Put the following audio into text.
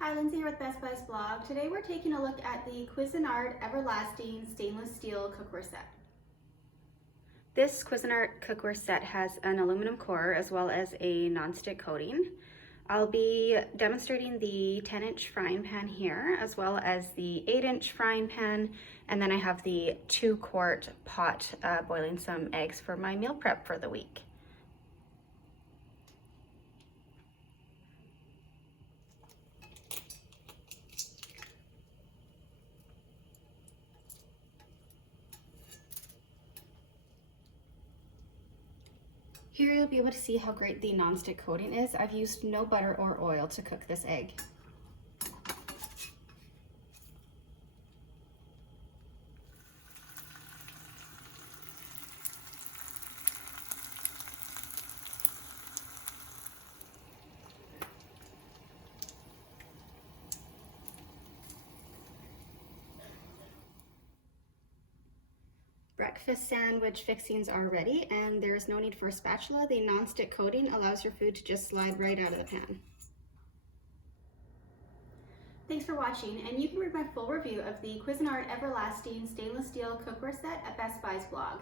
Hi, Lindsay here with Best Buy's blog. Today we're taking a look at the Cuisinart Everlasting stainless steel cookware set. This Cuisinart cookware set has an aluminum core as well as a nonstick coating. I'll be demonstrating the 10-inch frying pan here as well as the 8-inch frying pan, and then I have the 2-quart pot boiling some eggs for my meal prep for the week. Here you'll be able to see how great the nonstick coating is. I've used no butter or oil to cook this egg. Breakfast sandwich fixings are ready, and there's no need for a spatula. The nonstick coating allows your food to just slide right out of the pan. Thanks for watching, and you can read my full review of the Cuisinart Everlasting stainless steel cookware set at Best Buy's blog.